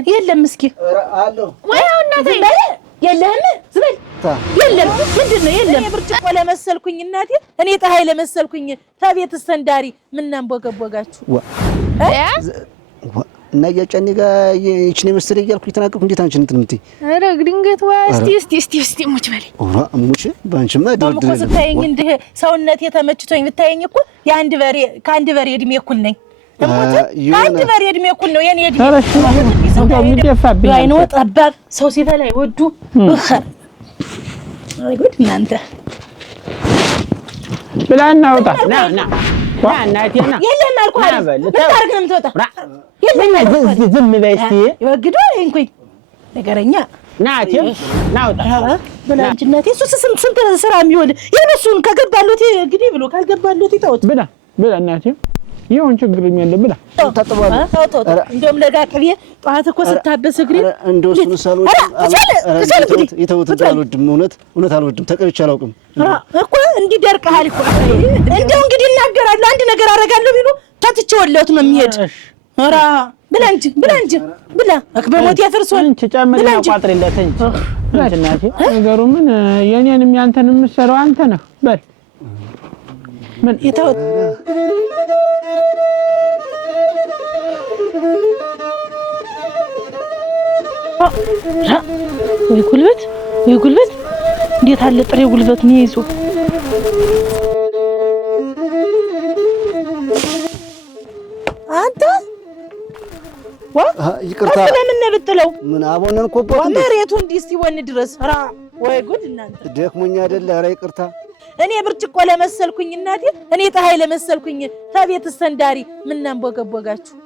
እኔን የለም እስኪ አለው ወይ እናቴ የለህም ዝም በል የለም ምንድነው የለም ብርጭቆ ለመሰልኩኝ እናቴ እኔ ፀሐይ ለመሰልኩኝ ታቤት ሰንዳሪ ምን አንቦገቦጋችሁ እና ያጫኔ ጋር እቺ ነው መሰለ እያልኩ የተናገርኩ እንዴት አንቺ እንትን ምትይ አረ ግድንገት እስቲ ሙች በል ሙች ባንቺማ ደውል ስታየኝ እንደ ሰውነት የተመችቶኝ ብታየኝ እኮ ከአንድ በሬ እድሜ እኩል ነኝ ከአንድ በሬ እድሜ እኩል ነው የኔ እድሜ እንደው የሚደፋብኝ አይኖ ጠባብ ሰው ሲበላ ይወዱ አይ ጉድ እናንተ ብላና ወጣ ና እናቴና የለም አልኩህ ምን ታርግ ነው የምትወጣ ዝም በይ እስቲ ይወግዱ እንኩኝ ነገረኛ ናቴም ናውጣ ብላንቺ እናቴ እሱ ስንት ስራ የሚሆን የነሱን ከገባሉት እንግዲህ ብሎ ካልገባሉት ይተውት ብላ እናቴ ይሁን ችግር የለም ብላ ታጥቧል እንደውም ለጋ ቅቤ ጧት እኮ ስታበስ እግሬ እንደው እሱን ሳልወድ ይተውት አልወድም እውነት አልወድም ተቀርቼ አላውቅም እኮ እንዲደርቀሃል እኮ እንደው እንግዲህ እናገራለሁ አንድ ነገር አደርጋለሁ ቢሉ ታትቼውለት ነው የሚሄድ ኧረ ብላ እንጂ ብላ በሞት ያፈርሷል እንቺ ጨምር ያቋጥርለት እንጂ እናቴ ነገሩ ምን የኔንም ያንተንም የምትሰራው አንተ ነህ በል ምን ይተውት ወይ ጉልበት እንዴት አለ ጥሬ ጉልበት ነው ይዞ አንተ ይቅርታ ለምን ነብጥለው ምን አቦነንኩበት መሬቱ እንዲህ ሲወን ድረስ ራ ወይ ጉድ እናንተ ደክሞኛ አይደለ ኧረ ይቅርታ እኔ ብርጭቆ ለመሰልኩኝ እናቴ እኔ ፀሐይ ለመሰልኩኝ ታቤት ሰንዳሪ ምን አንቦገቦጋችሁ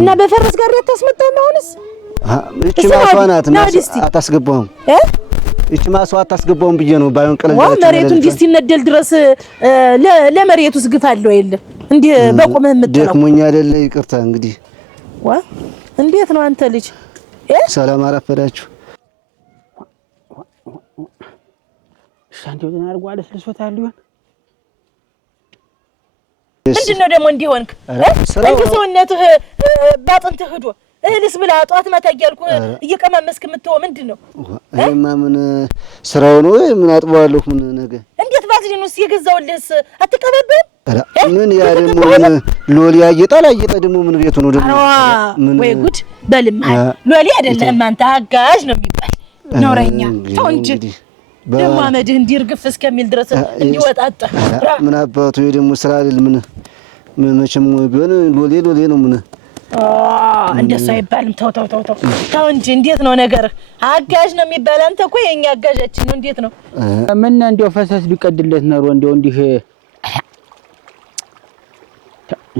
እና በፈረስ ጋር ያታስመጣው አሁንስ እቺ ማስዋናት አታስገባውም እቺ ማስዋት አታስገባውም ብዬ ነው ባይሆን ቀለል ያለ መሬቱ እንዲህ ሲነደል ድረስ ለመሬቱ ዝግፍ አለው የለ እንዲህ በቆመህ የምትለው ደክሞኛ አይደለ ይቅርታ እንግዲህ እንዴት ነው አንተ ልጅ ሰላም አረፈዳችሁ ሻንቲው ተናርጓ አለስልሶታል ይሆን ምንድነው ደግሞ እንዲሆንክ እንዴ ሰውነትህ ባጥንትህ ሄዶ እህልስ ብላ ጧት ማታ እያልኩ እየቀማመስክ የምትወው ምንድነው አይማ ምን ስራው ነው ምን አጥባለሁ ምን ነገር እንዴት ባዝሊኑስ የገዛውልህስ አትቀበብም ምን ያ ደግሞ ምን ሎሊ ያየጣል አየጣ ደግሞ ምን ቤቱ ነው ደግሞ ወይ ጉድ በልም ሎሊ አይደለም አንተ አጋዥ ነው የሚባል ኖረኛ ተው እንጂ ደግሞ አመድህ እንዲርግፍ እስከሚል ድረስ እንዲወጣጣ ምን አባቱ ደግሞ ስራ አይደል ምን መቼም ቢሆን ሎሊ ነው ምን እንደሱ አይባልም ተው እንጂ እንዴት ነው ነገር አጋዥ ነው የሚባል አንተ እኮ የኛ አጋዣችን ነው እንዴት ነው ምን እንደው ፈሰስ ቢቀድለት ነው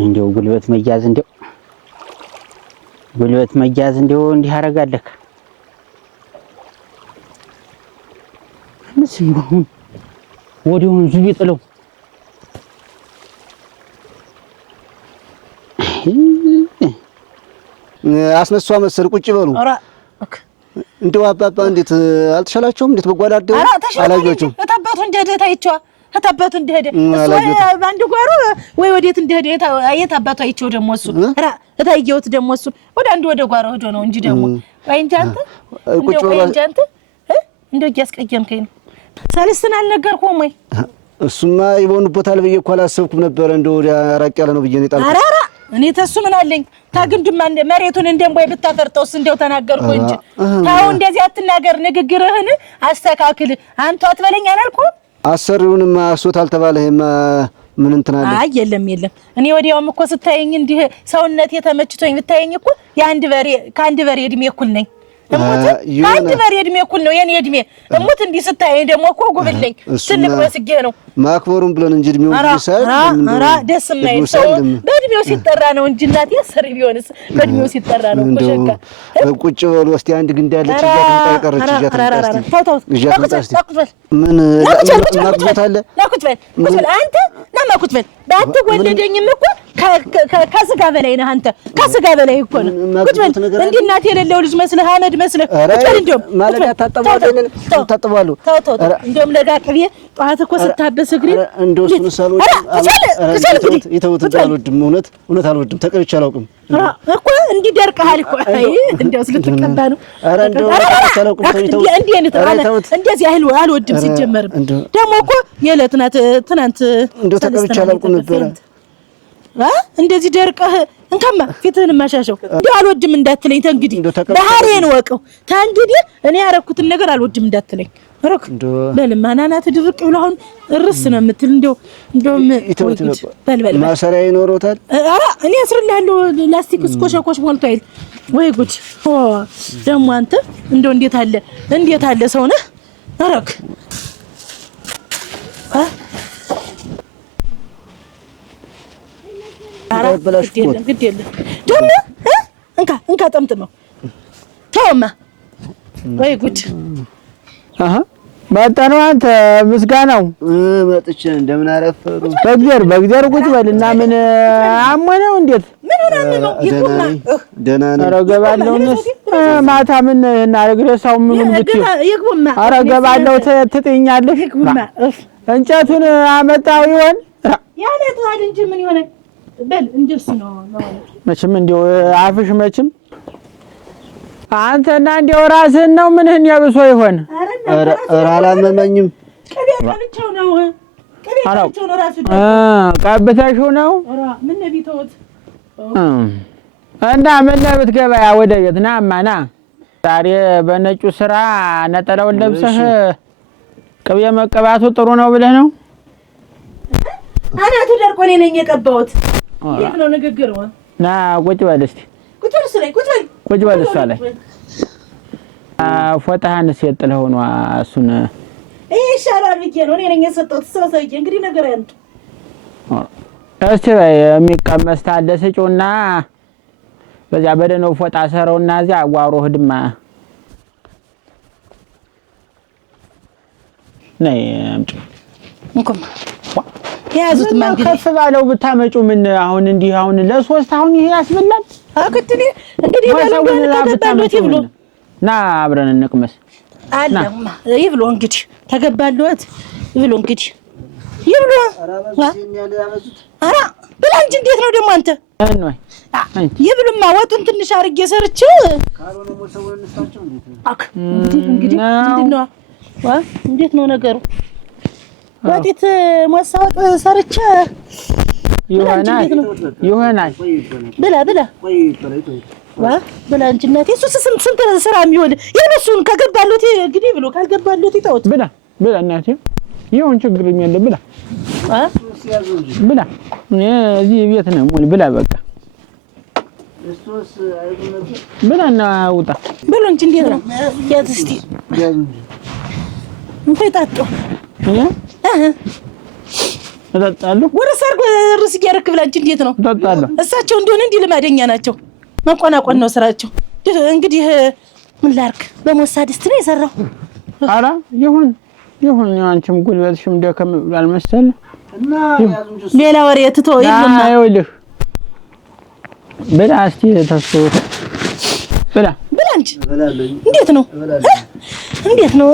እንደው ጉልበት መያዝ እንደው እንዲህ አረጋለክ ምንስማሁን ወዲያውን ዙብ ይጥለው አስነሷ መሰል ቁጭ በሉ ኧረ እንደው አባባ እንዴት አልተሻላቸውም እንዴት በጓዳደው አላጆቹም ተታባቱ እንደሄደ እሱ ባንድ ጓሮ ወይ ወዴት እንደሄደ የታባቱ አይቸው ደግሞ እሱ ራ እታየውት ደግሞ እሱ ወደ ጓሮ ሄዶ ነው እንጂ ደግሞ ወይ እንጂ አንተ እንደው እያስቀየምከኝ ነው ሰልስትን አልነገርኩም ወይ እሱማ ይቦንቦታል ብዬ እኮ አላሰብኩም ነበር እንደው አራቅ ያለ ነው ብዬ ነው ጣልኩ አራራ እኔ ተሱ ምን አለኝ ታግንዱማ መሬቱን እንደምቦይ ብታፈርጠውስ እንደው ተናገርኩ እንጂ ታው እንደዚህ አትናገር ንግግርህን አስተካክል አንተ አትበለኝ አላልኩም አሰሪውንም አሶታል ተባለህማ ምን እንትን አለ አይ የለም እኔ ወዲያውም እኮ ስታየኝ እንዲህ ሰውነት የተመችቶኝ ብታየኝ እኮ ከአንድ በሬ እድሜ እኩል ነኝ ከአንድ በሬ እድሜ እኩል ነው የኔ እድሜ እሙት እንዲህ ስታየኝ ደግሞ እኮ ጉብልኝ ትልቅ በስጌ ነው ማክበሩን ብለን እንጂ እድሜው ቢሳል ኧረ ደስ የማይል ሰው በእድሜው ሲጠራ ነው እንጂ እናቴ አሰሪ ቢሆንስ በእድሜው ሲጠራ ነው እኮ ሸጋ ቁጭ በሉ እስቲ አንድ ግንዳ ያለች ይያት ቀረች ምን ማክቦት አለ ናኩት በል አንተ ናማኩት በል ባትወለደኝም እኮ ከስጋ በላይ ነህ አንተ ከስጋ በላይ እኮ ነው ቁጭ በል እንደ እናት የሌለው ልጅ መስለህ አመድ መስለህ ቁጭ በል እንደውም ማለት ታጠባሉ እንደውም ለጋ ቅቤ ጠዋት እኮ ስታበስ እግሬ እንደው እሱን ሳልወድ ይተውት አልወድም እውነት አልወድም ተቀርቼ አላውቅም እኮ እንዲህ ደርቀሃል እኮ አይ እንደው ልትቀባ ነው ኧረ እንደው አላውቅም ተውት እንዲህ አይነት እንደዚህ አይል አልወድም ሲጀመር ደግሞ እኮ የዕለት ናት ትናንት እንደው ተቀርቼ አላውቅም ነበር እንደዚህ ደርቀህ እንከማ ፊትህን ማሻሸው እንዴ አልወድም እንዳትለኝ ተንግዲህ ባህሪዬን ወቀው ተንግዲህ እኔ ያረኩትን ነገር አልወድም እንዳትለኝ ረክ በልማናናት ድርቅ ብሎ አሁን እርስ ነው የምትል እንደውም በልበል ማሰሪያ ይኖሮታል ኧረ እኔ አስርልሃለሁ ላስቲክ እስኮሸኮሽ ሞልቶ አይል ወይ ጉድ ደግሞ አንተ እንደው እንዴት አለ ሰው ነህ ረክ አራበላሽ ግድ የለም ደግሞ እንካ ጠምጥመው ተውማ ወይ ጉድ መጣነው አንተ ምስጋናው መጥቼ እንደምን አረፈሩ በእግዚአብሔር ቁጭ በልና ምን አሞነው እንዴት ምን ሆነ ነው ይቁማ ደህና ነው አረገባለሁ ማታ ምን እናረግረሳው ምን ብትይ ይቁማ አረገባለሁ ትጥኛለሽ ይቁማ እንጨቱን አመጣው ይሆን ያለ ተዋል እንጂ ምን ይሆነ በል እንደሱ ነው መቼም እንደው አፍሽ መቼም አንተና እንደው ራስህን ነው ምንህን ያብሶ ይሆን ኧረ አላመመኝም ቀበታቸው ነው ራሱ ቀበታቸው ነው ኧረ ምን ነቢቶት እና ምን ብትገባ ያ ወደ ቤት ናማና ዛሬ በነጩ ስራ ነጠላውን ለብሰህ ቅቤ መቀባቱ ጥሩ ነው ብለህ ነው አናቱ ደርቆ ነኝ የቀባሁት ይሄ ነው ንግግር ና ቁጭ በል እስቲ ቁጭ በል እሷ ላይ ፎጣህን ሲጥለው ነው እሱን ይሄ ይሻላል ብዬ ነው እኔ ነኝ የሰጠሁት ሰው ሰውዬ እንግዲህ ነገር ያንተ እስቲ የሚቀመስ ታለ ስጪውና በዚያ በደነው ፎጣ ሰረውና እዚያ አጓሮ ህድማ ነይ አምጪ እንኩም ያዙት ማንግዲ ከፍ ባለው ብታመጩ ምን አሁን እንዲህ አሁን ለሶስት አሁን ይሄ ያስበላል አከትኔ እንግዲህ ተገባሎት ይብሉ ና አብረን እንቅመስ አለማ ይብሉ እንግዲህ ተገባሎት ይብሉ እንግዲህ ይብሉ አራ ብላ እንጂ እንዴት ነው ደግሞ አንተ እንወይ ይብሉማ ወጡን ትንሽ አርጌ ሰርቼ ካልሆነ ሞሰውን እንስታቸው እንግዲህ ነው እንዴት ነው ነገሩ ወጤት ማሳወጥ ሰርቼ ይሆናል ብላ እንጂ እናቴ እሱ ስንት ስራ የሚሆን የነሱን ከገባሉት እንግዲህ ብሎ ካልገባሉት ይተውት ብላ እናቴ ይሁን ችግር የለም ብላ እዚህ ቤት ነው ሙሉ ብላ በቃ እሱስ አይደለም ብላና ውጣ ብሎ እንጂ እንዴት ነው ያዝ እስቲ እንፈጣጣ እጠጣለሁ ወረሰርኩ ርስ ይያረክ ብላ እንጂ እንዴት ነው እጠጣለሁ እሳቸው እንደሆነ እንዲህ ልማደኛ ናቸው መቆናቆን ነው ስራቸው እንግዲህ ምን ላርክ በሞሳድስት ነው የሰራው አራ ይሁን አንቺም ጉልበትሽም ደከም ብሏል መሰል እና ያዙን ጁስ ሌላ ወሬ ትቶ ይልና አይውልህ ብላ እስቲ ተስቶ ብላ እንጂ እንዴት ነው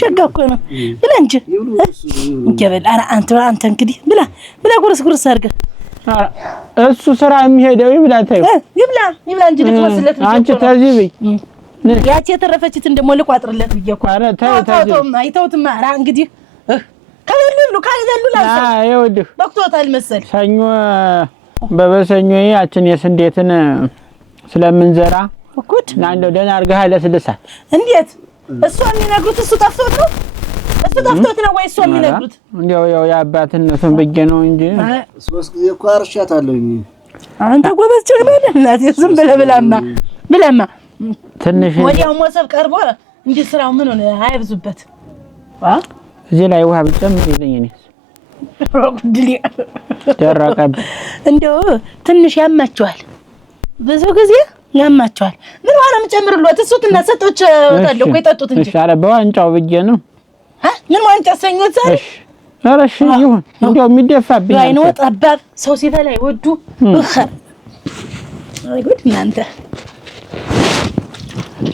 ሸጋ እኮ ነው ብላ እንጂ እንከበል አራ አንተ እንግዲህ ብላ ጉርስ አድርገህ እሱ ስራ የሚሄደው ይብላ ታዩ ይብላ እንጂ ልትወስለት አንቺ ተዚብይ ያቺ የተረፈችትን ደሞ ልቋጥርለት ብዬ እኮ አረ ታዩ አይተውትማ አራ እንግዲህ ከበሉ ካይዘሉ ላሰ አይወድህ በቅቶታል መሰል ሰኞ በበሰኞ ያችን የስንዴትን ስለምንዘራ እኩት እና እንደው ደህና አርጋህ ለስልሳት እንዴት እሱ የሚነግሩት እሱ ጠፍቶት ነው ወይ እሱ የሚነግሩት እንደው ያው ያባትነቱን በየ ነው እንጂ ሶስት ጊዜ እኮ አርሻታለሁኝ አንተ ጎበዝ ጭግበል እናቴ ዝም ብለማ ትንሽ ወዲያው ሞሰብ ቀርቦ እንዴ ስራው ምን ሆነ አይብዙበት እዚህ ላይ ውሃ ብጨምር ይለኝ እኔ ደረቀብ እንደው ትንሽ ያማቸዋል ብዙ ጊዜ ያማቸዋል ምን ዋና መጨምርልዎት እሱትና ሰጦች ወጣለው እኮ ይጠጡት እንጂ እሺ አረ በዋንጫው ብዬ ነው ምን ዋንጫ ሰኞት ዛሬ ኧረ እሺ ይሁን እንደው የሚደፋብኝ አይኖ ጠባብ ሰው ሲበላ ይወዱ አይ ጉድ እናንተ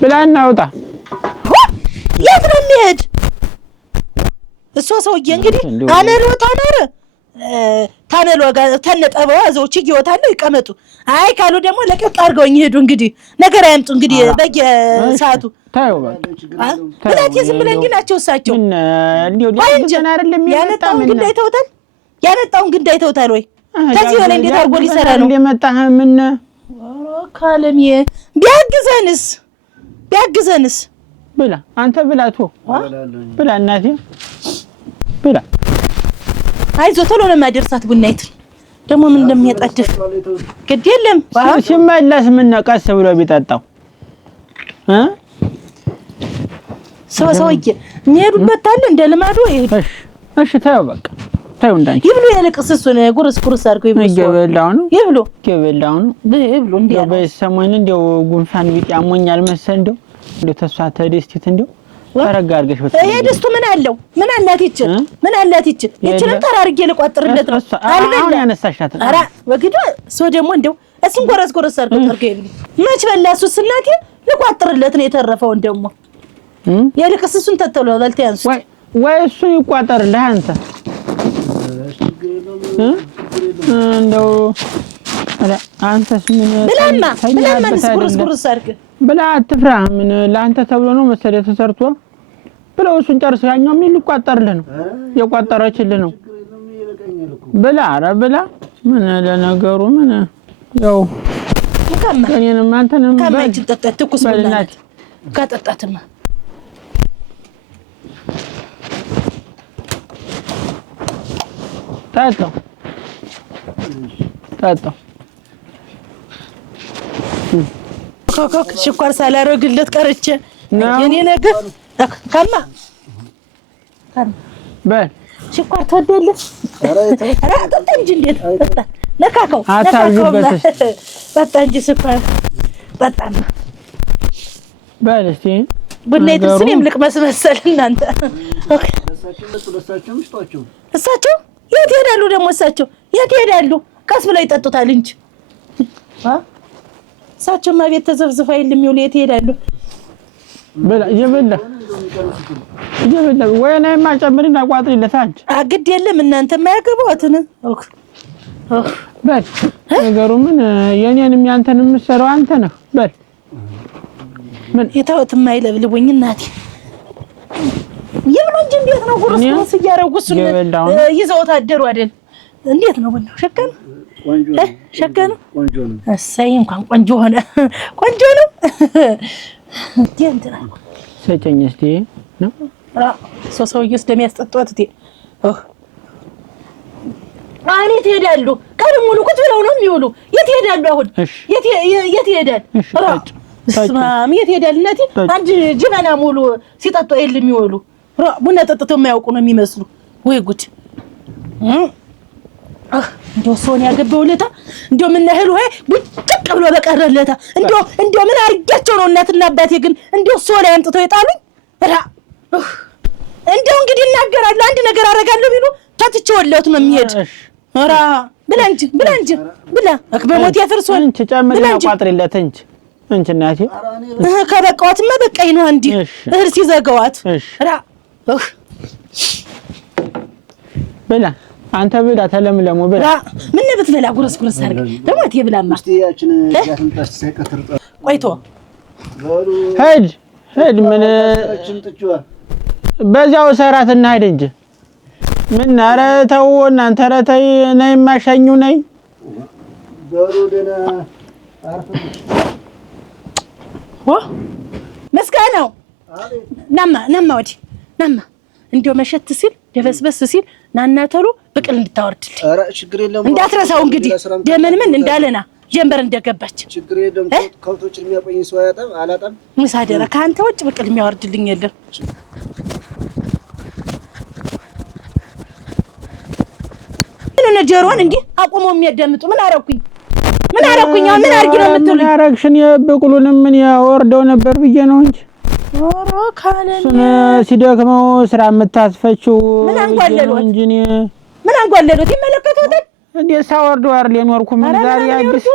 ብላና አውጣ የት ነው የሚሄድ እሱ ሰውዬ እንግዲህ አመሮ ታነሎ ጋር ተነጠበው አዘውች ይወታሉ ይቀመጡ አይ ካሉ ደግሞ ለቀቅ አድርገውኝ ይሄዱ እንግዲህ ነገር አያምጡ እንግዲህ በየሰዓቱ ታዩ ብላት ዝም ብለን እንዲህ ናቸው እሳቸው እንዴው ሊያንጀና አይደለም ያነጣውን ግንድ አይተውታል ወይ ከዚህ በላይ እንዴት አድርጎ ሊሰራ ነው እንደመጣህ ምን ካለምዬ ቢያግዘንስ ብላ አንተ ብላቱ ብላ እናቴ ብላ አይዞህ ቶሎ ነው የማደርሳት ቡናይት ደግሞ ምን እንደሚያጣድፍ ግድ የለም ሲመለስ ምን ነቀስ ብሎ ቢጠጣው ሰውዬ የሚሄዱበት አለ እንደ ልማዱ ይሄድ እሺ ታየው በቃ ታየው እንዳንቺ ይብሉ ያለቅስ እሱን ጉርስ አድርገው ይብሉ ይገበላው ነው ይብሉ እንዴ በሰሞን እንደው ጉንፋን ቢጤ አሞኛል መሰል እንደው ተስፋ ተደስቲት እንደው ተረጋ አድርገሽ ይሄ ደስቱ ምን አላት ይችን ተራርጌ ልቋጥርለት ነው አሁን ያነሳሻት ኧረ ወግዶ ሰው ደግሞ እንደው እሱን ጎረስ አድርገው ይብሉ መች በላ እሱስ እናቴ ልቋጥርለት ነው የተረፈውን ደግሞ የልቅስ እሱን ተተሎ በልተ ያንሱ ወይ እሱ ይቋጠርልህ አንተ እንደው አንተስ ምን ብላማ ጉርስ አድርግ ብላ አትፍራ ምን ለአንተ ተብሎ ነው መሰለህ ተሰርቶ ብለው እሱን ጨርሰህ ያኛው ምን ሊቋጠርልህ ነው የቋጠረችልህ ነው ብላ ኧረ ብላ ምን ለነገሩ ምን ያው ከኔንም አንተንም ከማይች ተጠጥ ትኩስ ብላናት ካጠጣትማ ታጣው ኮኮክ ሽኳር ሳላረግለት ቀርቼ የኔ ነገር ከማ በል ሽኳር ተወደልህ ኧረ ጠጣ እንጂ እንዴት ጠጣ ነካከው ጠጣ እንጂ ሽኳር ጠጣ በል እስቲ ቡና ይተስልም ልቅመስ መሰል እናንተ እሳቸው የት ይሄዳሉ ደግሞ እሳቸው የት ይሄዳሉ ቀስ ብለው ይጠጡታል እንጂ እሳቸው ማቤት ተዘፍዝፋ ይልም የት ይሄዳሉ በላ ይበላ ወይኔማ ጨምሪና ቋጥሪለት አንቺ ግድ የለም እናንተ የማያገባዎትን በል ነገሩ ምን የኔንም ያንተንም የምትሰራው አንተ ነህ በል ምን የታወት የማይለብልቡኝ እናቴ ይብሉ እንጂ እንዴት ነው ጉርስ እያረጉ እሱን ይዘውት አደሩ አይደል እንዴት ነው ወንድ ሸከነ ቆንጆ ነው እሰይ እንኳን ቆንጆ ሆነ ቆንጆ ነው እንዴት ነው ሰጨኝ እስቲ ነው ሰውዬው እንደሚያስጠጣት እቴ አኔት ይሄዳሉ ቀን ሙሉ ቁጭ ብለው ነው የሚውሉ የት ይሄዳሉ አሁን የት ይሄዳል ስማም የት ይሄዳል እናቴ አንድ ጅበና ሙሉ ሲጠጡ አይል የሚውሉ ቡና ጠጥተው የማያውቁ ነው የሚመስሉ ወይ ጉድ እንደው ሶን ያገባው ለታ እንደው ምን ያህል ወይ ቡጭቅ ብሎ በቀረለታ እንደው ምን አርጋቸው ነው እናትና አባቴ ግን እንደው ሶን ያንጥተው ይጣሉኝ እንደው እንግዲህ እናገራለሁ አንድ ነገር አረጋለሁ ቢሉ ታትቸው ወለቱ ነው የሚሄድ ኧረ ብላ እንጂ ብላ በሞት ያፈርሶን እንቺ ጨምሪና ቋጥሪለት እንጂ እናቴ ከበቃዋትማ በቃኝ ነው አንዲ እህል ሲዘጋዋት ራ ብላ አንተ ብላ ተለምለሙ ብላ ምን ብትበላ ጉርስ አርግ ደግሞ ትብላማ እስቲ ያችን ያትንጣስ ሳይቀጥር ቆይቶ ሄድ ምን በዛው ሰራትና ሄድ እንጂ ምን ኧረ ተው እናንተ ኧረ ተይ ነይ ማሻኙ ነይ በሩደና አርፍ መስጋናው ናማ ወዲህ ናማ እንደው መሸት ሲል ደበስበስ ሲል ናና ተሩ ብቅል እንድታወርድልኝ ኧረ ችግር የለም እንዳትረሳው እንግዲህ ደመን ምን እንዳለና ጀንበር እንደገባች ችግር የለም ከብቶችን የሚያቆኝ ሰው አላጣም ምሳደረ ካንተ ውጭ ብቅል የሚያወርድልኝ የለም ምን ጀሮን እንዴ አቆሞ የሚያዳምጡ ምን አረኩኝ ምን አርጊ ነው የምትሉኝ አረግሽን የብቅሉንም ምን ያወርደው ነበር ብዬ ነው እንጂ ኦሮ ካለኝ ሲደክመው ስራ የምታስፈችው ምን አንጓለሉት እንጂ ምን አንጓለሉት ይመለከቱታል እንዴ ሳወርዶ አይደል የኖርኩ ምን ዛሬ አዲስ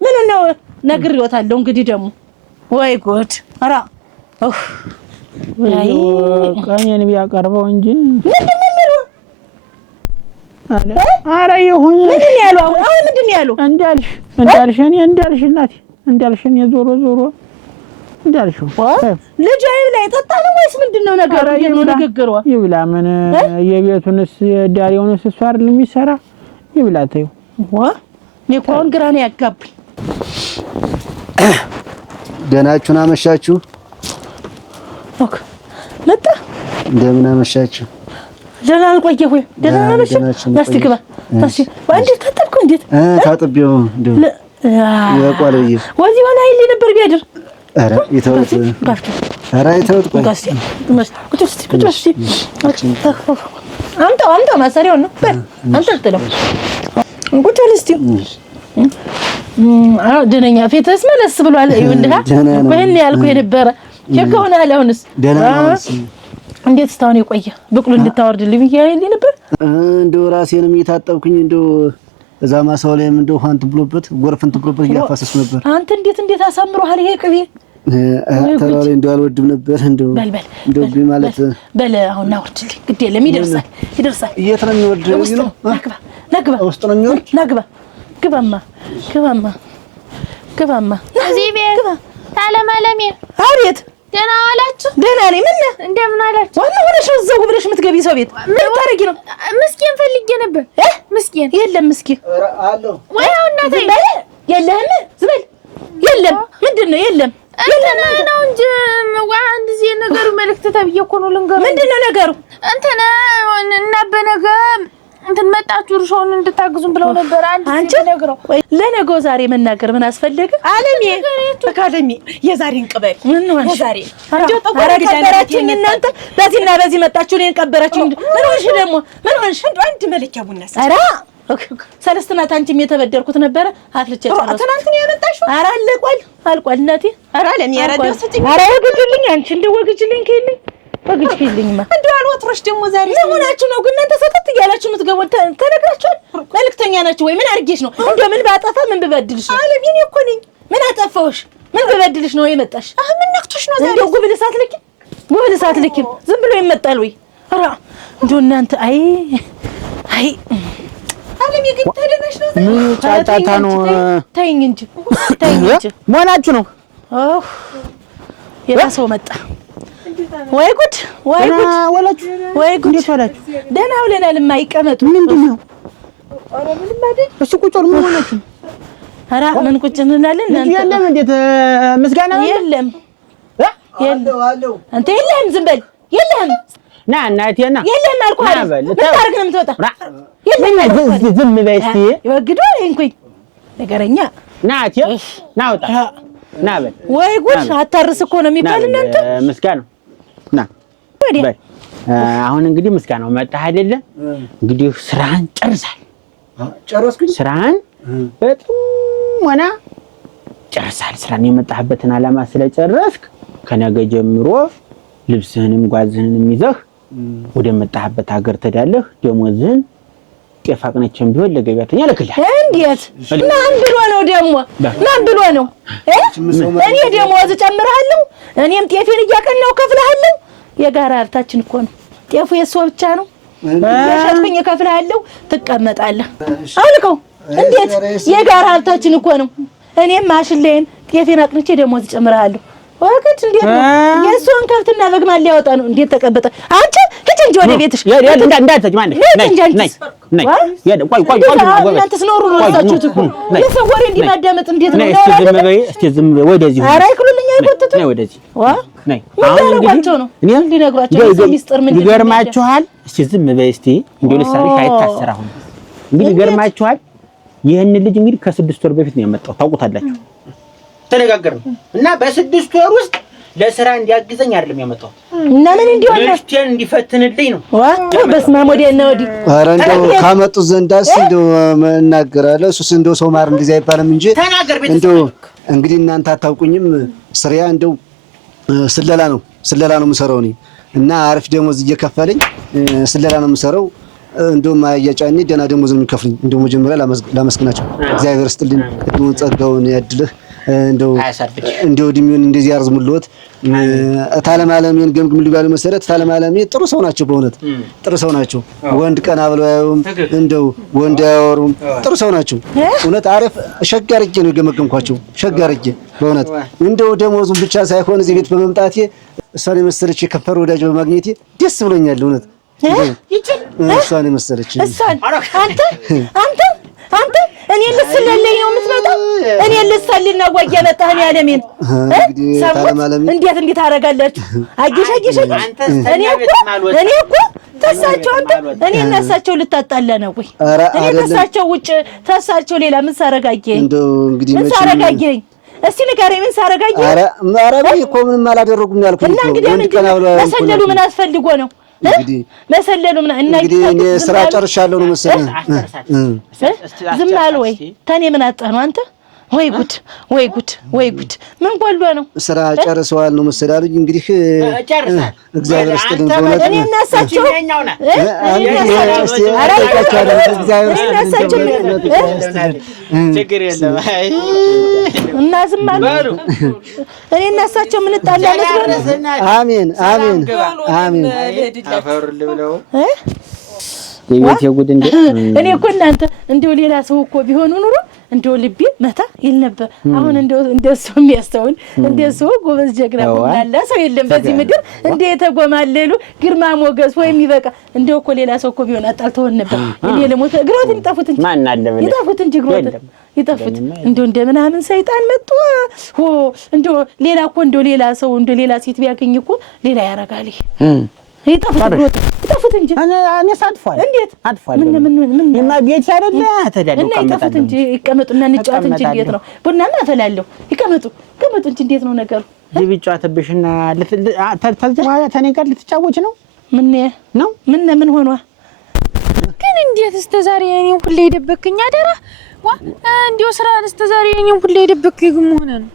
ምን ነው ነግሬዎታለሁ እንግዲህ ደግሞ ወይ ጉድ ኧረ አይ ቀኔን ቢያቀርበው እንጂ ምንድነው አለ ኧረ ይሁን ምንድን ያለው አሁን ምንድን ያለው እንዳልሽ እኔ እንዳልሽ እናቴ እንዳልሽ እኔ ዞሮ እንዳልሽ ልጅ አይብላ ይጠጣ ነው ወይስ ምንድነው ነገሩ ንግግሯ ይብላ ምን የቤቱንስ የዳሪውንስ እሱ አይደል የሚሰራ ይብላ ተይው እኔ ግራ ነው ያጋብኝ ደህናችሁን አመሻችሁ ኦኬ መጣ እንደምን አመሻችሁ ደህና አልቆየሁ ደህና አመሻችሁ ማስቲክባ ታሲ ወንድ ታጠብኩ እንዴት ታጥቢው እንደው ይወቋልኝ ወዚህ ሆነ አይል ነበር ቢያድር ኧረ ይተውት ኧረ ይተውት ቆይ ቁጭ አምጣው ማሰሪያው ነው አንጠልጥለው ቁጭ ልስቲ ደነኛ ፊትስ መለስ ብሏል ይኸውልህ ወይኔ ያልኩ የነበረ ቸከውና አሁንስ እንዴት ስታውን የቆየ ብቅሉ እንድታወርድልኝ ብያለኝ ነበር እንደው ራሴንም እየታጠብኩኝ እንደው እዛ ማሳው ላይም እንደው ፋንት ብሎበት ጎርፍን ብሎበት እያፋሰስኩ ነበር አንተ እንዴት አሳምሮሃል ይሄ ቅቤ ተራራ እንደው አልወድም ነበር እንደው ማለት በል አሁን አውርድልኝ ግድ የለም ይደርሳል የት ነው የሚወርደው ነግባ ውስጥ ነው የሚወርድ ነግባ ግባማ እዚህ ቤት ታለማለሜ አቤት ደህና ዋላችሁ ደህና ነኝ ምን እንደምን አላችሁ ዋና ሆነሽ እዛው ብለሽ የምትገቢ ሰው ቤት ምን ታረጊ ነው ምስኪን ፈልጌ ነበር ምስኪን የለም ምስኪን አለው ወይ እናቴ የለም ዝበል የለም ምንድነው የለም እንትና ነው እንጂ አንድ ዚህ ነገሩ መልእክት ተብዬ እኮ ነው ልንገር ምንድነው ነገሩ እንትና እና በነገ እንትን መጣችሁ እርሾውን እንድታግዙን ብለው ነበር አንቺ ነግረው ለነገው ዛሬ መናገር ምን አስፈልገ አለሚ የዛሬን ቅበል ምን ነው የዛሬ እንደው ተቆራረጣችሁ እናንተ በዚህና በዚህ መጣችሁ እኔን ቀበራችሁ ምን ሆንሽ ደግሞ ምን ሆንሽ እንደው አንድ መለኪያ ቡና ኧረ ሰለስትና አንቺም የተበደርኩት ነበር አፍልቼ ጨረስኩ ትናንት ነው ያመጣሽው ኧረ አልቋል እናቴ ኧረ አለሚ ያረደው ስጪኝ ኧረ ወግጅልኝ አንቺ እንደው ወግጅልኝ ከይልኝ ወግጅልኝማ እንደው አልወጥሮሽ ደግሞ ዛሬ ለሆናችሁ ነው ግን እናንተ ሰተት እያላችሁ የምትገቡ ተነግራችኋል መልእክተኛ ናችሁ ወይ ምን አርጌሽ ነው እንደው ምን ባጠፋ ምን ብበድልሽ ነው አለሚ እኔ እኮ ነኝ ምን አጠፋውሽ ምን ብበድልሽ ነው የመጣሽ ምን ነክቶሽ ነው ዛሬ እንደው ጉብል ሰዓት ልኪ ዝም ብሎ ይመጣል ወይ ኧረ እንደው እናንተ አይ አለሚ ግን ተደነሽ ነው ምን ጫጫታ ነው ተይኝ እንጂ ማናችሁ ነው የራስዎ መጣ ወይ ጉድ ወላችሁ እንዴት ዋላችሁ ደህና ብለናል የማይቀመጡ ምንድነው ኧረ ምንም አይደል እሱ ቁጭ ብሎ ምን ሆነችሁ ኧረ ምን ቁጭ እንላለን እናንተ የለም እንዴት ምስጋና የለም አለው አንተ የለም ዝም በል የለም ና እናቴ ና የለም አልኩህ ምን ታርግ ነው የምትወጣ የለም ዝም በይ እስቲ ይወግዱ እንኩኝ ነገረኛ ናቴ ና ወጣ ና በል ወይ ጉድ አታርስ እኮ ነው የሚባል እናንተ ምስጋና ና በል አሁን እንግዲህ ምስጋናው መጣህ አይደለ እንግዲህ ስራህን ጨረስኩኝ ስራህን በጥሞና ጨርሳል ስራን የመጣህበትን ዓላማ ስለጨረስክ ከነገ ጀምሮ ልብስህንም ጓዝህንም ይዘህ ወደ መጣህበት ሀገር ትሄዳለህ ደሞዝህን ጤፍ አቅነችም ቢሆን ለገበያተኛ ልክልህ እንዴት ማን ብሎ ነው እኔ ደሞዝ ጨምራለሁ እኔም ጤፌን እያቀናው ከፍልሃለሁ የጋራ ሀብታችን እኮ ነው ጤፉ የሷ ብቻ ነው የሸጥኩኝ ከፍልሃለሁ ትቀመጣለህ አውልቀው እንዴት የጋራ ሀብታችን እኮ ነው እኔም ማሽሌን ጤፌን አቅንቼ ደሞዝ ጨምራለሁ ወቅት እንዴት ነው የሷን ከብትና በግ ማን ሊያወጣ ነው እንዴት ተቀበጠ አንቺ ልጅ እንጂ ወደ ቤትሽ እንዳትሰጅ ማን ነይ ቆይ እናንተ ስኖሩ ነው ታችሁት እኮ ለሰው ወሬ እንዲማዳመጥ እንዴት ነው እስቲ ዝም ወደዚህ ኧረ አይክሉልኝ አይጎትቱ ነይ ወደዚህ ነይ አሁን እንግዲህ ነው እኔ እንዲነግራቸው ሚስጥር ምን ይገርማችኋል እስቲ ዝም በይ እስቲ እንዴ ለሳሪ አይታሰር አሁን እንግዲህ ይገርማችኋል ይሄን ልጅ እንግዲህ ከ6 ወር በፊት ነው ያመጣው ታውቁታላችሁ ተነጋገርን እና በ6 ወር ውስጥ ለስራ እንዲያግዘኝ አይደለም ያመጣው እና ምን እንዲሆን ለስቴን እንዲፈትንልኝ ነው በስማም ወዲያ ነው ወዲ ኧረ እንደው ካመጡት ዘንዳስ እንደው እናገራለሁ እሱስ እንደው ሰው ማር እንደዚህ አይባልም እንጂ ተናገር ቤት እንደው እንግዲህ እናንተ አታውቁኝም ስሪያ እንደው ስለላ ነው የምሰራው እኔ እና አሪፍ ደሞዝ እየከፈለኝ ስለላ ነው የምሰራው። እንደውም አያጫኔ ደህና ደሞዝ ነው የሚከፍሉኝ። እንደው መጀመሪያ ላመስግናቸው እግዚአብሔር ይስጥልኝ፣ እድሜውን ጸጋውን ያድልህ። እንደው እድሜውን እንደዚህ ያርዝሙልዎት። ታለማለሜን ገምግም ሊባሉ መሰረት ታለማለሜ ጥሩ ሰው ናቸው፣ በእውነት ጥሩ ሰው ናቸው። ወንድ ቀና ብለው አያዩም፣ እንደው ወንድ አያወሩም፣ ጥሩ ሰው ናቸው። እውነት አሪፍ ሸጋ አድርጌ ነው የገመገምኳቸው፣ ሸጋ አድርጌ በእውነት እንደው ደሞዙን ብቻ ሳይሆን እዚህ ቤት በመምጣቴ እሷን የመሰለች የከንፈር ወዳጅ በማግኘቴ ደስ ብሎኛል። እውነት እሷን የመሰለች አንተ እኔ ልስልልኝ ነው የምትመጣው? እኔ ልስልና ወያ መጣህን ያለምን እንዴት አደርጋላችሁ? አየሽ እኔ እኮ ተሳቸው እኔ እናሳቸው ልታጣላ ነው ወይ? እኔ ተሳቸው ውጭ ተሳቸው ሌላ ምን ሳረጋገኝ? ምን ሳረጋገኝ? እስቲ ንገረኝ፣ ምን ሳረጋገኝ? ኧረ በይ እኮ ምንም አላደረጉም ያልኩኝ እኮ። መሰለሉ ምን አስፈልጎ ነው? መሰለሉ ምን እና እኔ ስራ ጨርሻለሁ ነው መሰለኝ። ዝም አለ ወይ? ተኔ ምን አጣህ ነው አንተ? ወይ ጉድ! ምን ጎልዶ ነው? ስራ ጨርሰዋል ነው መሰለኝ አሉኝ። እንግዲህ እግዚአብሔር ይስጥልኝ በእውነት እኔ እናሳቸው ችግር የለም እና ዝም አሉ። እኔ እናሳቸው ምን ጣላ መስሎኝ። አሜን አፈሩል ብለው የቤት የጉድ እንደ እኔ እኮ እናንተ እንደው ሌላ ሰው እኮ ቢሆኑ ኑሮ እንደው ልቤ መታ ይል ነበር። አሁን እንደሱ የሚያስተውል እንደሱ ጎበዝ ጀግና ቆላላ ሰው የለም በዚህ ምድር። እንደ የተጎማለሉ ግርማ ሞገስ ወይም ይበቃ እንደው እኮ ሌላ ሰው እኮ ቢሆን አጣልተውን ነበር። እኔ ለሞት እግሮትን ይጣፉት እንጂ ማን አለ በለ ይጣፉት እንጂ እግሮትን ይጣፉት እንደው እንደምናምን ሰይጣን መጥቶ እንደው ሌላ እኮ እንደው ሌላ ሰው እንደው ሌላ ሴት ቢያገኝ እኮ ሌላ ያረጋል። ይጣፉት እንጂ እኔ ሳጥፋለሁ። እንዴት አጥፋለሁ? ምን ቤት አይደለ ተዳደው እና ይጣፉት እንጂ ይቀመጡና እንጫወት እንጂ እንዴት ነው? ቡናማ አፈላለሁ። ይቀመጡ እንጂ እንዴት ነው ነገሩ? ይብጫተብሽና ተዝዋያ ተኔ ጋር ልትጫወች ነው? ምን ነው? ምን ሆኗ ግን እንዴት እስከ ዛሬ እኔን ሁሌ ይደበክኝ አደራ እንዴው ስራ እስከ ዛሬ እኔን ሁሌ ይደበክኝ ግን ሆነ ነው?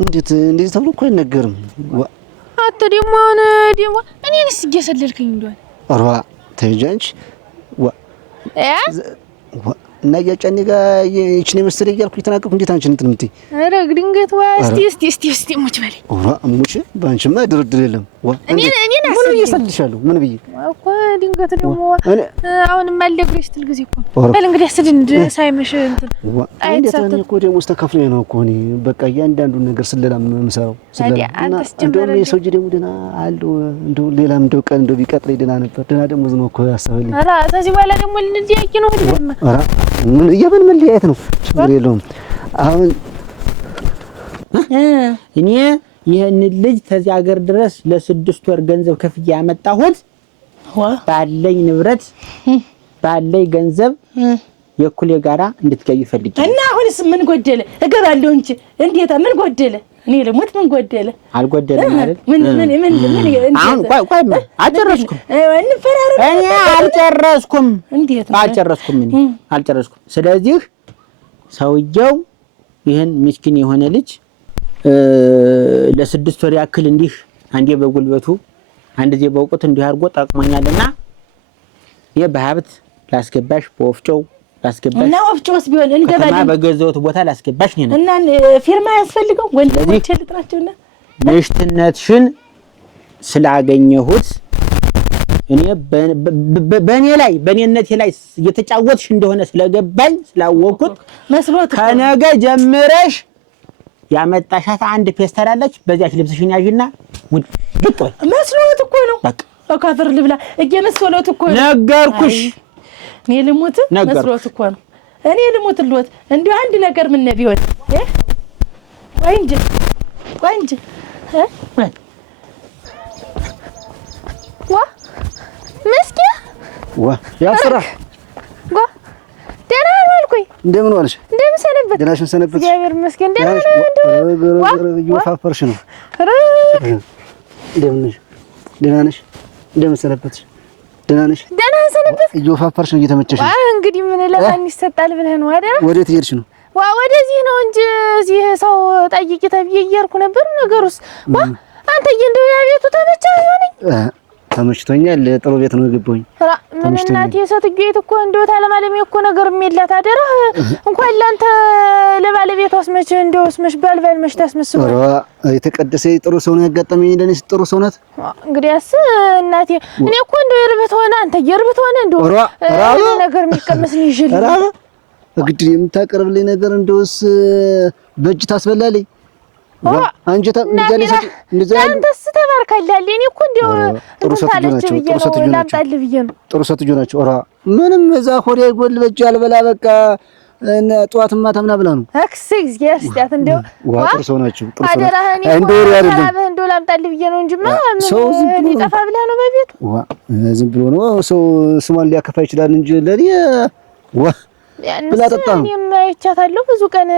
እንዴት እንደዚህ ተብሎ እኮ አይነገርም። አቶ ደሞ እኔንስ እየሰለልከኝ እንደሆነ አሯ ተይጃንች እና ያጫኔ ጋር እቺ ነው መሰለኝ እያልኩ የተናገርኩ እንዴት አንቺ እንትን የምትይ? ኧረ ግድንገት እስቲ ሙች በለኝ። ሙች ባንቺማ ድርድር የለም። እኔ ምን እየሰልሻለሁ? ምን ብዬ እኮ ድንገት ደግሞ አሁንም አልነግርሽ ትል ጊዜ እኮ በል እንግዲህ አስድንድ ሳይመሽ እንትን እንዴት ነው እኮ ደሞዝ ተከፍሎኝ ነው እኮ እኔ በቃ እያንዳንዱን ነገር ስለላ የምሰራው እንደውም የሰው እጅ ደግሞ ደህና አለው እንደው ሌላም እንደው ቀን እንደው ቢቀጥረኝ ደህና ነበር። ደህና ደሞዝ ነው እኮ ያሰበልኝ። ኧረ ከዚህ በኋላ ደግሞ ልንዲያቂ ነው አይደለም? ምን የምን መለያየት ነው? ችግር የለውም። አሁን እኔ ይሄን ልጅ ተዚህ ሀገር ድረስ ለ6 ወር ገንዘብ ከፍዬ ያመጣሁት ባለኝ ንብረት ባለኝ ገንዘብ የኩሌ ጋራ እንድትገቢ ፈልጌ እና አሁንስ ምን ጎደለ? እገባለሁ እንጂ እንዴታ ምን ጎደለ? እኔ ለሞት ምን ጎደለ? አልጎደለም አይደል? ምን አሁን ቆይ አልጨረስኩም። እኔ አልጨረስኩም። እንዴት ነው አልጨረስኩም። ስለዚህ ሰውየው ይሄን ምስኪን የሆነ ልጅ ለ6 ወር ያክል እንዲህ አንዴ በጉልበቱ አንድ ጊዜ በእውቀቱ እንዲህ አድርጎ ጠቅሞኛልና በሀብት ላስገባሽ በወፍጮው ላስገባሽ እና ወፍጮስ ቢሆን እንገባለን በገዛሁት ቦታ ላስገባሽ ነው እና ፊርማ ያስፈልገው ወንድሞቼ ልጥራቸውና ምሽትነትሽን ስላገኘሁት እኔ በእኔነቴ ላይ እየተጫወትሽ እንደሆነ ስለገባኝ ስላወቅኩት መስሎት ከነገ ጀምረሽ ያመጣሻት አንድ ፔስተር አለች። በዚያች ልብስሽን ያዥና ውጥ በይ። መስሎት እኮ ነው በቃ ካፈር ልብላ እየመስሎት እኮ ነው። ነገርኩሽ። እኔ ልሙት መስሎት እኮ ነው። እኔ ልሙትልዎት እንዲሁ አንድ ነገር ምን ነው ቢሆን ቆይ እንጂ ያስራ ደህና ነው አልኩኝ። እንደምን ዋልሽ? እንደምን ሰነበት? ደህናሽን ሰነበት? እግዚአብሔር ይመስገን ደህና ነው። እየወፋፈርሽ ነው። እንደምን ነሽ? ደህና ነሽ? እንደምን ሰነበትሽ? ደህና ነሽ? ደህና ሰነበት? እየወፋፈርሽ ነው። እየተመቸሽ ነው? እንግዲህ ምን ለማን ይሰጣል ብለህ ነው አይደል? ወዴት እየሄድሽ ነው? ወደዚህ ነው እንጂ እዚህ ሰው ጠይቂ ተብዬ እየሄድኩ ነበር። ነገሩስ አንተ እንደው ያ ቤቱ ተመቸህ ይሆነኝ? ተመችቶኛል። ጥሩ ቤት ነው የገባሁኝ። ምን እናቴ ሰትጌት እኮ እንደው ታለማለም እኮ ነገር የሚላት አደራ እንኳን ላንተ ለባለቤቷ አስመች እንደው አስመች ባልባል መች ታስመስለው። የተቀደሰ ጥሩ ሰው ነው ያጋጠመኝ። ለኔ ጥሩ ሰው ናት። እንግዲያስ እናቴ እኔ እኮ እንደው የርብት ሆነ አንተ የርብት ሆነ እንደው ነገር የሚቀመስ ነው ይዤልኝ እግድ የምታቀርብልኝ ነገር እንደውስ በእጅ ታስበላለኝ። አንጀታ እንደዛ አንተስ ተባርካለህ። እኔ እኮ እንደው ጥሩ ሰትጆ ነው። ጥሩ ሰትጆ ናቸው። ኦራ ምንም እዛ ሆዴ ጎል በእጅ ያልበላ በቃ ጠዋት ማታ ምና ብላ ነው አክሲስ ያስጣት እንደው ጥሩ ሰው ናቸው። ጥሩ ሰው አደራህን እንደው ላምጣልህ ብዬ ነው እንጂ ምን ሊጠፋ ብለህ ነው በቤቱ ዝም ብሎ ነው ሰው ስሟን ሊያከፋ ይችላል እንጂ ለኔ ብላ ጠጣ ነው። እኔም አይቻታለሁ ብዙ ቀን